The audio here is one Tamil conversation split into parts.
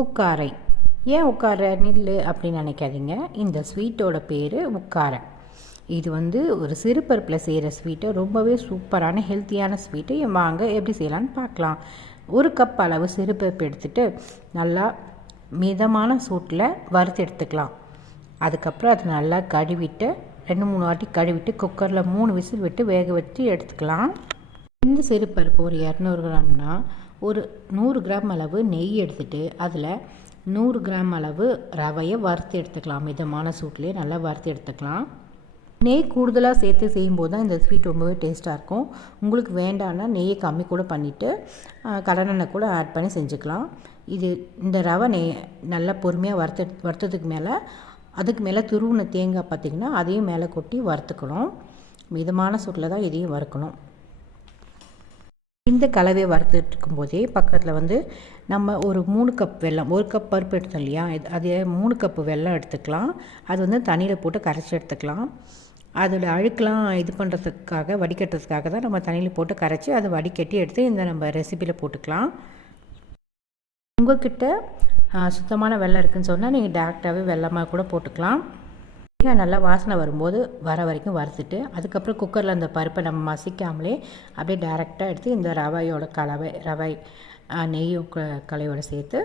உக்காரை. ஏன் உக்கார நில்லு அப்படின்னு நினைக்காதீங்க. இந்த ஸ்வீட்டோட பேர் உக்காரை. இது ஒரு சிறுபருப்பில் செய்கிற ஸ்வீட்டு. ரொம்பவே சூப்பரான ஹெல்த்தியான ஸ்வீட்டு. வாங்க எப்படி செய்யலான்னு பார்க்கலாம். 1 கப் அளவு சிறுபருப்பு எடுத்துகிட்டு நல்லா மிதமான சூட்டில் வறுத்து எடுத்துக்கலாம். அதுக்கப்புறம் அதை நல்லா கழுவிட்டு 2-3 வாட்டி கழுவிட்டு குக்கரில் 3 விசில் விட்டு வேக வச்சு எடுத்துக்கலாம். இந்த சிறுபருப்பு ஒரு 200 கிராம்னா ஒரு 100 கிராம் அளவு நெய் எடுத்துகிட்டு அதில் 100 கிராம் அளவு ரவையை வறுத்து எடுத்துக்கலாம். மிதமான சூட்லேயே நல்லா வறுத்து எடுத்துக்கலாம். நெய் கூடுதலாக சேர்த்து செய்யும்போது தான் இந்த ஸ்வீட் ரொம்பவே டேஸ்ட்டாக இருக்கும். உங்களுக்கு வேண்டான்னா நெய்யை கம்மி கூட பண்ணிவிட்டு கடலெண்ணெய் கூட ஆட் பண்ணி செஞ்சுக்கலாம். இந்த ரவை நெய் நல்லா பொறுமையாக வறுத்ததுக்கு மேலே அதுக்கு மேலே துருவின தேங்காய் பார்த்திங்கன்னா அதையும் மேலே கொட்டி வறுத்துக்கணும். மிதமான சூட்டில் தான் இதையும் வறுக்கணும். இந்த கலவையை வறுத்துட்டு இருக்கும்போதே பக்கத்தில் நம்ம ஒரு 3 கப் வெல்லம், 1 கப் பருப்பு எடுத்தோம் இல்லையா, அதே 3 கப்பு வெல்லம் எடுத்துக்கலாம். அது தண்ணியில் போட்டு கரைச்சி எடுத்துக்கலாம். அதோட அழுக்கெலாம் இது பண்ணுறதுக்காக வடிகட்டுறதுக்காக தான் நம்ம தண்ணியில் போட்டு கரைச்சி அதை வடிகட்டி எடுத்து நம்ம ரெசிப்பியில் போட்டுக்கலாம். உங்கள்கிட்ட சுத்தமான வெல்லம் இருக்குதுன்னு சொன்னால் நீங்கள் டேரெக்டாகவே வெல்லமாக கூட போட்டுக்கலாம். நல்லா வாசனை வரும்போது வர வரைக்கும் வறுத்துட்டு அதுக்கப்புறம் குக்கரில் அந்த பருப்பை நம்ம மசிக்காமலே அப்படியே டேரெக்டாக எடுத்து இந்த ரவை நெய் கலையோடு சேர்த்து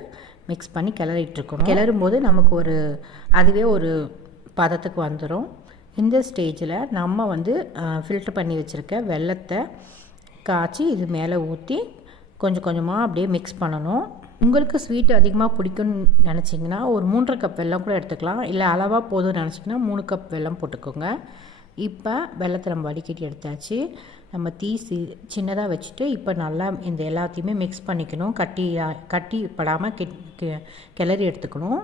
மிக்ஸ் பண்ணி கிளறிட்டுருக்கணும். கிளறும் போது நமக்கு அதுவே ஒரு பதத்துக்கு வந்துடும். இந்த ஸ்டேஜில் நம்ம ஃபில்டர் பண்ணி வச்சுருக்க வெல்லத்தை காய்ச்சி இது மேலே ஊற்றி கொஞ்சம் கொஞ்சமாக அப்படியே மிக்ஸ் பண்ணணும். உங்களுக்கு ஸ்வீட் அதிகமாக பிடிக்கும்னு நினச்சிங்கன்னா ஒரு 3.5 கப் வெல்லம் கூட எடுத்துக்கலாம். இல்லை அளவாக போதும்னு நினச்சிங்கன்னா 3 கப் வெல்லம் போட்டுக்கோங்க. இப்போ வெல்லத்தை நம்ம வடிகட்டி எடுத்தாச்சு. நம்ம தீ சின்னதாக வச்சுட்டு இப்போ நல்லா இந்த எல்லாத்தையுமே மிக்ஸ் பண்ணிக்கணும். கட்டி படாமல் கிளறி எடுத்துக்கணும்.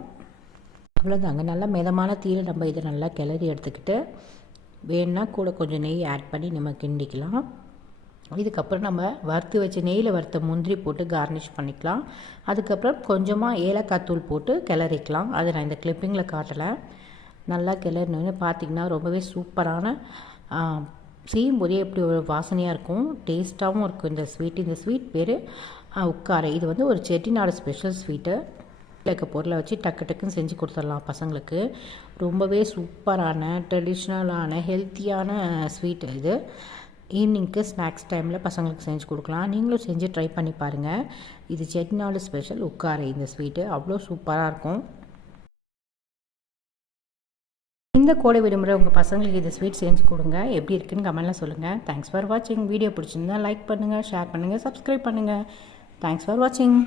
அவ்வளோதாங்க. நல்லா மிதமான தீயில் நம்ம இதை நல்லா கிளறி எடுத்துக்கிட்டு வேணுன்னா கூட கொஞ்சம் நெய் ஆட் பண்ணி நம்ம கிண்டிக்கலாம். இதுக்கப்புறம் நம்ம வறுத்து வச்ச நெய்யில் வறுத்த முந்திரி போட்டு கார்னிஷ் பண்ணிக்கலாம். அதுக்கப்புறம் கொஞ்சமாக ஏலக்காய் தூள் போட்டு கிளறிக்கலாம். அதை நான் இந்த கிளிப்பிங்கில் காட்டலை. நல்லா கிளறினோன்னு பார்த்திங்கன்னா ரொம்பவே சூப்பரான செய்யும்போதே எப்படி ஒரு வாசனையாக இருக்கும், டேஸ்ட்டாகவும் இருக்கும் இந்த ஸ்வீட் பேர் உக்காரை. இது ஒரு செட்டிநாடு ஸ்பெஷல் ஸ்வீட்டு. இருக்க பொருளை வச்சு டக்குன்னு செஞ்சு கொடுத்துடலாம் பசங்களுக்கு. ரொம்பவே சூப்பரான ட்ரெடிஷ்னலான ஹெல்த்தியான ஸ்வீட் இது. ஈவினிங்க்கு ஸ்நாக்ஸ் டைமில் பசங்களுக்கு செஞ்சு கொடுக்கலாம். நீங்களும் செஞ்சு ட்ரை பண்ணி பாருங்கள். இது செட்டிநாடு ஸ்பெஷல் உக்காரை. இந்த ஸ்வீட்டு அவ்வளோ சூப்பராக இருக்கும். இந்த கோடை விடுமுறை உங்கள் பசங்களுக்கு இந்த ஸ்வீட் செஞ்சு கொடுங்க. எப்படி இருக்குன்னு கமெண்ட்டில் சொல்லுங்கள். தேங்க்ஸ் ஃபார் வாட்சிங். வீடியோ பிடிச்சிருந்தா லைக் பண்ணுங்கள், ஷேர் பண்ணுங்கள், சப்ஸ்கிரைப் பண்ணுங்கள். தேங்க்ஸ் ஃபார் வாட்சிங்.